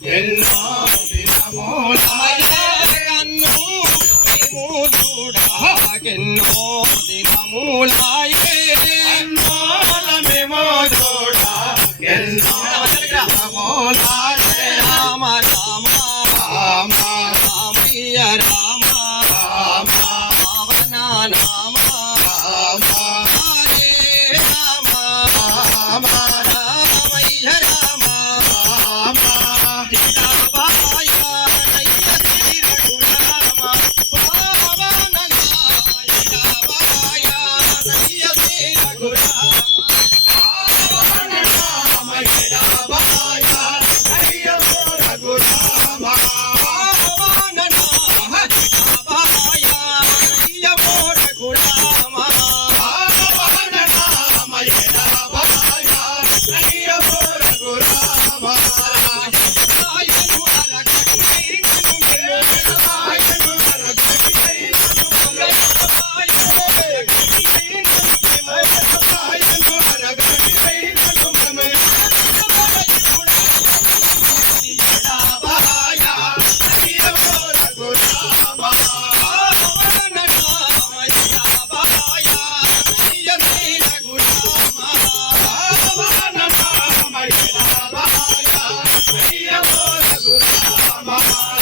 ఎన్నో దినములయన్ను మేము చూడకెన్నో దినములాయే మేము చూడ ఎన్నో దినములాయే రామ రామ రామ రామయ్య రామ రామ పవన నామ రామ హరే రామ రామ రామయ్య రామ రామ జితాబాయ నయ్య శ్రీ రఘురామ పవన నాయ జితాబాయ నయ్య శ్రీ రఘురామ పవన నామ జితాబాయ నయ్య రఘురామ పవన నామ జితాబాయ నయ్య రఘురామ పవన నామ జితాబాయ నయ్య రఘురామ Mama